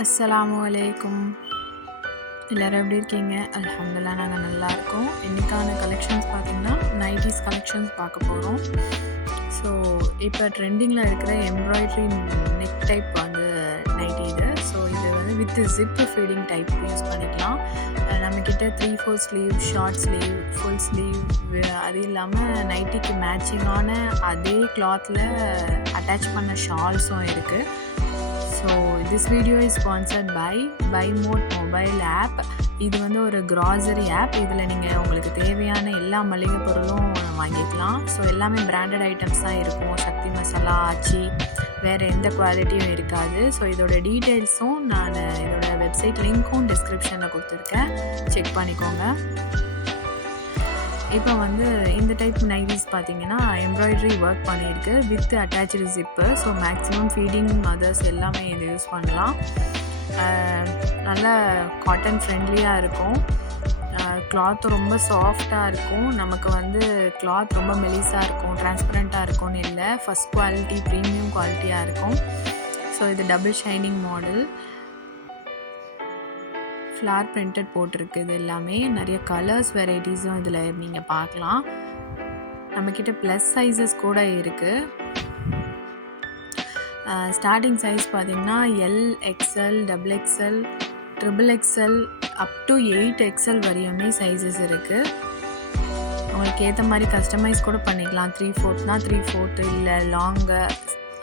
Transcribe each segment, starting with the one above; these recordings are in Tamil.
அஸ்ஸலாமு அலைக்கும். எல்லாரும் எப்படி இருக்கீங்க? அல்ஹம்துலில்லாஹ் நாங்கள் நல்லா இருக்கோம். இன்னைக்கான கலெக்ஷன்ஸ் பார்த்தீங்கன்னா, நைட்டீஸ் கலெக்ஷன்ஸ் பார்க்க போகிறோம். ஸோ இப்போ ட்ரெண்டிங்கில் இருக்கிற எம்ப்ராய்டரி நெக் டைப் வந்து நைட்டி இது. ஸோ இது வந்து with zip feeding type use பண்ணிக்கலாம். நம்மக்கிட்ட 3/4 sleeve, short sleeve, full sleeve, அது இல்லாமல் நைட்டிக்கு மேட்சிங்கான அதே கிளாத்தில் அட்டாச் பண்ண ஷால்ஸும் இருக்குது. So this video is sponsored by mode mobile app. இது வந்து ஒரு கிராசரி ஆப். இதில் நீங்கள் உங்களுக்கு தேவையான எல்லா மளிகை பொருளும் வாங்கிக்கலாம். ஸோ எல்லாமே பிராண்டட் ஐட்டம்ஸ் தான் இருக்கும். சக்தி மசாலா, ஆச்சி, வேறு எந்த குவாலிட்டியும் இருக்காது. ஸோ இதோட டீட்டெயில்ஸும் நான் இதோட வெப்சைட் லிங்க்கும் டிஸ்கிரிப்ஷனில் கொடுத்துருக்கேன், செக் பண்ணிக்கோங்க. இப்போ வந்து இந்த டைப் நைட்டீஸ் பார்த்தீங்கன்னா எம்ப்ராய்டரி ஒர்க் பண்ணியிருக்கு with attach zip. So maximum feeding mothers எல்லாமே இதை யூஸ் பண்ணலாம். நல்லா காட்டன் ஃப்ரெண்ட்லியாக இருக்கும். கிளாத் ரொம்ப சாஃப்டாக இருக்கும். நமக்கு வந்து கிளாத் ரொம்ப மெலிசாக இருக்கும், டிரான்ஸ்பரண்ட்டாக இருக்கும்னு இல்லை, ஃபஸ்ட் குவாலிட்டி ப்ரீமியம் குவாலிட்டியாக இருக்கும். ஸோ இது double shining model, floral printed போட்டிருக்கு. இது எல்லாமே நிறைய கலர்ஸ் வெரைட்டிஸும் இதில் நீங்கள் பார்க்கலாம். நம்மக்கிட்ட ப்ளஸ் சைஸஸ் கூட இருக்குது. ஸ்டார்டிங் சைஸ் பார்த்திங்கன்னா L, XL, double XL, triple XL up to 8XL வரையுமே சைஸஸ் இருக்குது. உங்களுக்கு ஏற்ற மாதிரி கஸ்டமைஸ் கூட பண்ணிக்கலாம். 3/4னா 3/4, இல்லை லாங்கு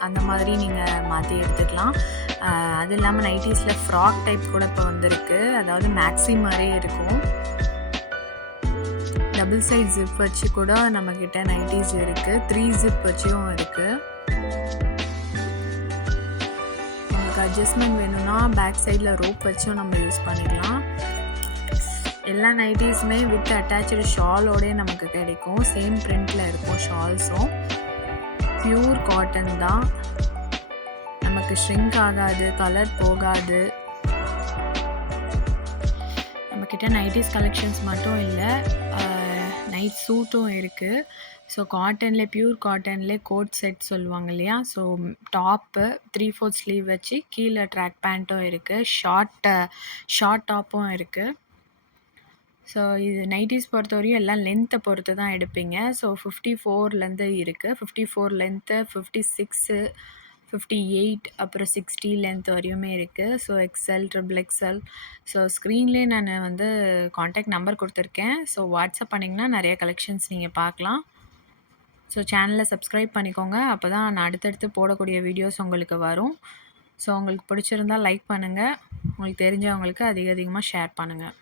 அந்த மாதிரி நீங்கள் மாற்றி எடுத்துக்கலாம். அது இல்லாமல் நைட்டீஸில் ஃப்ராக் டைப் கூட இப்போ வந்திருக்கு. அதாவது மேக்ஸி மாதிரியே இருக்கும். டபுள் சைட் ஜிப் வச்சு கூட நம்மக்கிட்ட நைட்டீஸ் இருக்குது. 3 ஜிப் வச்சும் இருக்குது. உங்களுக்கு அட்ஜஸ்ட்மெண்ட் வேணும்னா பேக் சைடில் ரோப் வச்சும் நம்ம யூஸ் பண்ணிக்கலாம். எல்லா நைட்டீஸுமே வித் அட்டாச்சு ஷாலோடே நமக்கு கிடைக்கும். சேம் பிரிண்டில் இருக்கும் ஷால்ஸும். பியூர் காட்டன் தான், நமக்கு ஷ்ரிங்க் ஆகாது, கலர் போகாது. நம்மக்கிட்ட நைட்டீஸ் கலெக்ஷன்ஸ் மட்டும் இல்லை, நைட் சூட்டும் இருக்குது. ஸோ காட்டன்லேயே, பியூர் காட்டன்லேயே கோட் செட் சொல்லுவாங்க இல்லையா. ஸோ டாப்பு 3/4 ஸ்லீவ் வச்சு கீழே ட்ராக் பேண்ட்டும் இருக்குது, ஷார்ட் டாப்பும் இருக்குது. ஸோ இது நைட்டீஸ் பொறுத்தவரையும் எல்லாம் லென்த்தை பொறுத்து தான் எடுப்பீங்க. ஸோ 54லேருந்து இருக்குது, 54 லென்த்து, 56, 58, அப்புறம் 60 லென்த் வரையுமே இருக்குது. So XL, triple XL. So ஸ்க்ரீன்லேயே நான் வந்து காண்டாக்ட் நம்பர் கொடுத்துருக்கேன். ஸோ வாட்ஸ்அப் பண்ணிங்கன்னா நிறைய கலெக்ஷன்ஸ் நீங்கள் பார்க்கலாம். ஸோ சேனலை சப்ஸ்கிரைப் பண்ணிக்கோங்க, அப்போ தான் நான் அடுத்தடுத்து போடக்கூடிய வீடியோஸ் உங்களுக்கு வரும். ஸோ உங்களுக்கு பிடிச்சிருந்தால் லைக் பண்ணுங்கள், உங்களுக்கு தெரிஞ்சவங்களுக்கு அதிகமாக ஷேர் பண்ணுங்கள்.